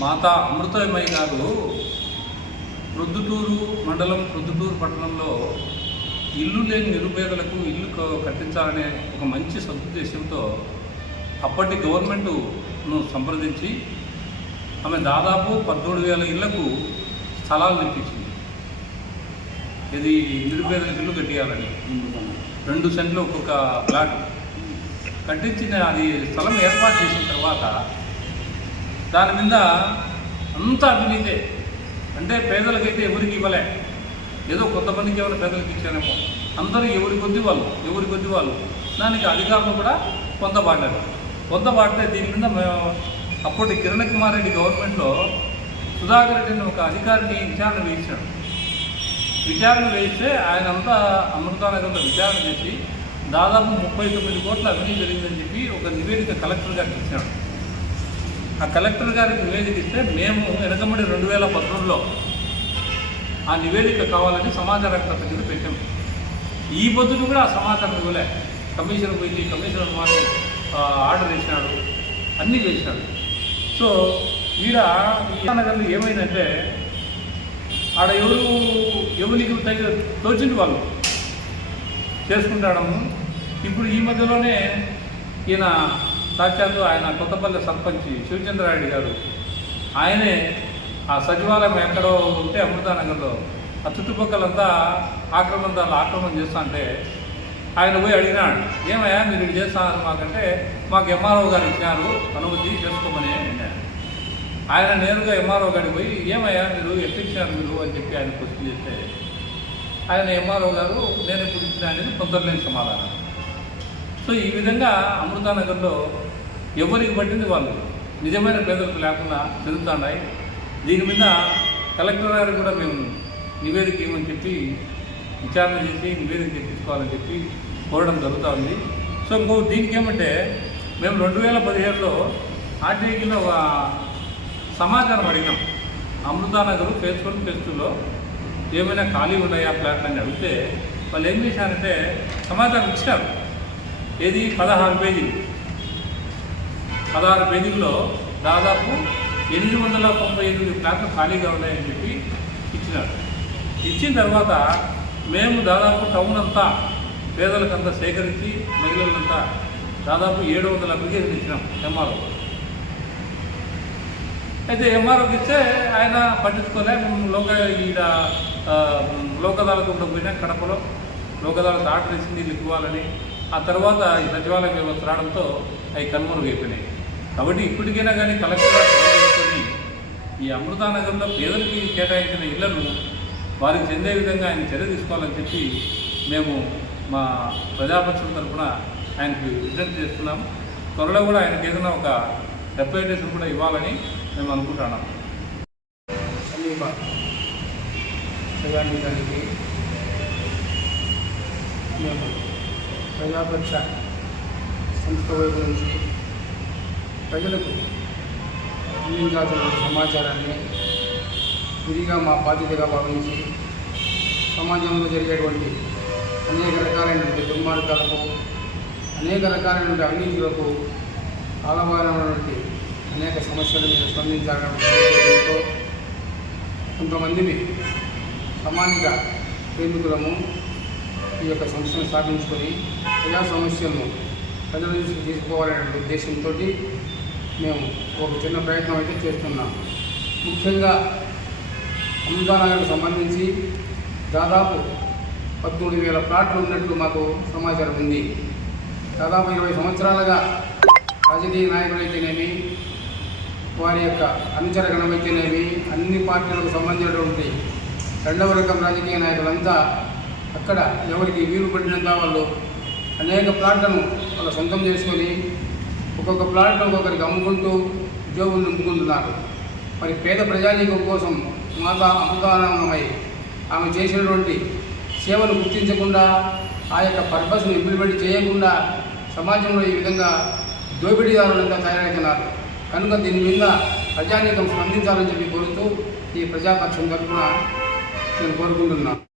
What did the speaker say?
మాతా అమృతమయ్య గారు ప్రొద్దుటూరు మండలం ప్రొద్దుటూరు పట్టణంలో ఇల్లు లేని నిరుపేదలకు ఇల్లు కట్టించాలనే ఒక మంచి సదుద్దేశంతో అప్పటి గవర్నమెంట్ను సంప్రదించి ఆమె దాదాపు పద్మూడు వేల ఇళ్ళకు స్థలాలు ఇప్పించింది ఇది నిరుపేదలకు ఇల్లు కట్టియాలని. రెండు సెంట్లు ఒక్కొక్క ప్లాట్ కట్టించిన అది స్థలం ఏర్పాటు చేసిన తర్వాత దాని మీద అంతా అవినీతే అంటే పేదలకైతే ఎవరికి ఇవ్వలే. ఏదో కొంతమందికి ఎవరు పేదలకు ఇచ్చారేమో. అందరూ ఎవరి కొద్ది వాళ్ళు ఎవరి కొద్ది వాళ్ళు. దానికి అధికారులు కూడా పొందబాడారు పొందబాడితే దీని మీద మేము అప్పటి కిరణ్ కుమార్ రెడ్డి గవర్నమెంట్లో సుధాకర్ రెడ్డిని ఒక అధికారిని విచారణ వేయించాడు విచారణ వేయిస్తే ఆయన అంతా అమృతానగర్లో విచారణ చేసి దాదాపు ముప్పై తొమ్మిది కోట్ల అవినీతి జరిగిందని చెప్పి ఒక నివేదిక కలెక్టర్ గారికి ఇచ్చాడు ఆ కలెక్టర్ గారికి నివేదిక ఇస్తే మేము వెనకబడి రెండు వేల పదమూడులో ఆ నివేదిక కావాలని సమాచార హక్కు పెట్టాము ఈ పొద్దున కూడా ఆ సమాచారం ఇవ్వలే. కమిషన్ పోయింది కమిషనర్ మాకు ఆర్డర్ వేసినాడు అన్నీ చేసినాడు. సో ఈడ ఈనగర్లు ఏమైందంటే ఆడ ఎవరు ఎవరికి తగ్గ తోచింది వాళ్ళు? చేసుకుంటాడము ఇప్పుడు ఈ మధ్యలోనే ఈయన సాక్షాత్తు ఆయన కొత్తపల్లి సర్పంచ్ శివచంద్రారెడ్డి గారు. ఆయనే ఆ సచివాలయం ఎక్కడో ఉంటే అమృతానగర్లో. ఆ చుట్టుపక్కలంతా ఆక్రమణదారులు ఆక్రమణ చేస్తా అంటే ఆయన పోయి అడిగినాడు ఏమయ్యా మీరు ఇది చేస్తున్నారు మాకంటే మాకు ఎంఆర్ఓ గారు ఇచ్చినారు అనుమతి చేసుకోమని అన్నాడు. ఆయన నేరుగా ఎంఆర్ఓ గారికి పోయి ఏమయ్యా మీరు ఎట్టించారు మీరు? అని చెప్పి ఆయన క్వశ్చన్ చేస్తే ఆయన ఎంఆర్ఓ గారు నేను ఎప్పుడు ఇచ్చిన అనేది పొందలేని సమాధానం. సో ఈ విధంగా అమృతానగర్లో ఎవరికి పట్టింది వాళ్ళు? నిజమైన పేదలకు లేకుండా చెందుతున్నాయి దీని మీద కలెక్టర్ గారికి కూడా మేము నివేదిక ఇవ్వమని చెప్పి విచారణ చేసి నివేదిక తెప్పించుకోవాలని చెప్పి కోరడం జరుగుతూ ఉంది. సో ఇంకో దీనికి ఏమంటే మేము రెండు వేల పదిహేడులో ఆర్టీఐకిలో ఒక సమాచారం అడిగినాం. అమృతానగర్ ఫేజ్ వన్ ఫేజ్ టూలో ఏమైనా ఖాళీ ఉన్నాయా ఫ్లాట్లు అని అడిగితే వాళ్ళు ఏం చేశారంటే సమాచారం ఇచ్చారు. ఏది? పదహారు పేజీలు. పదహారు పేజీల్లో దాదాపు ఎనిమిది వందల తొంభై ఎనిమిది ప్లాట్లు ఖాళీగా ఉన్నాయని చెప్పి ఇచ్చినారు. ఇచ్చిన తర్వాత మేము దాదాపు టౌన్ అంతా పేదలకంతా సేకరించి మహిళలంతా దాదాపు ఏడు వందల అప్లికేషన్ ఇచ్చినాం ఎంఆర్ఓ అయితే ఎంఆర్ఓకి ఇస్తే ఆయన పట్టించుకోలే. లోక ఈడ ఆ, లోక్ పోయినా కడపలో లోకదాలతో అదాలత్ ఆర్డర్ ఇచ్చింది ఇవ్వాలని ఆ తర్వాత ఈ సచివాలయం వ్యవస్థ రావడంతో అవి కనుమరుగైపోయినాయి కాబట్టి ఇప్పటికైనా కానీ కలెక్టర్ ఈ అమృతానగర్లో పేదలకి కేటాయించిన ఇళ్ళను వారికి చెందే విధంగా ఆయన చర్య తీసుకోవాలని చెప్పి మేము మా ప్రజాపక్షం తరఫున ఆయనకి విజ్ఞప్తి చేస్తున్నాం. త్వరలో కూడా ఆయనకి ఏదైనా ఒక రిప్రజెంటేషన్ కూడా ఇవ్వాలని మేము అనుకుంటున్నాం. సమీప మేము ప్రజాపక్ష సంస్థ వైపు నుంచి ప్రజలకు అందించాల్సిన సమాచారాన్ని విధిగా మా బాధ్యతగా భావించి సమాజంలో జరిగేటువంటి అనేక రకాలైనటువంటి దుర్మార్గాలకు అనేక రకాలైనటువంటి అవినీతులకు ఆలవారమైనటువంటి అనేక సమస్యలు మీరు స్పందించాలనే కొంతమందిని సమానిక ప్రేమికులము ఈ యొక్క సంస్థను స్థాపించుకొని ప్రజా సమస్యలను ప్రజల నుంచి తీసుకోవాలనే ఉద్దేశంతో మేము ఒక చిన్న ప్రయత్నం అయితే చేస్తున్నాం. ముఖ్యంగా అమృతానగర్కు సంబంధించి దాదాపు పద్మూడు వేల ప్లాట్లు ఉన్నట్లు మాకు సమాచారం ఉంది. దాదాపు ఇరవై సంవత్సరాలుగా రాజకీయ నాయకులైతేనేమి వారి యొక్క అనుచరగణమైతేనేమి అన్ని పార్టీలకు సంబంధించినటువంటి రెండవ రకం రాజకీయ నాయకులంతా అక్కడ ఎవరికి వీలు పడినంత వాళ్ళు అనేక ప్లాట్లను వాళ్ళ సొంతం చేసుకొని ఒక్కొక్క ప్లాట్ను ఒక్కొక్కరికి అమ్ముకుంటూ ఉద్యోగులు నింపుకుంటున్నారు. మరి పేద ప్రజానీకం కోసం మాత అమృతానందమై ఆమె చేసినటువంటి సేవను గుర్తించకుండా ఆ యొక్క పర్పస్ను ఇంప్లిమెంట్ చేయకుండా సమాజంలో ఈ విధంగా దోపిడీదారులంతా తయారవుతున్నారు కనుక దీని మీద ప్రజానీకం స్పందించాలని చెప్పి కోరుతూ ఈ ప్రజాపక్షం తరఫున నేను కోరుకుంటున్నాను.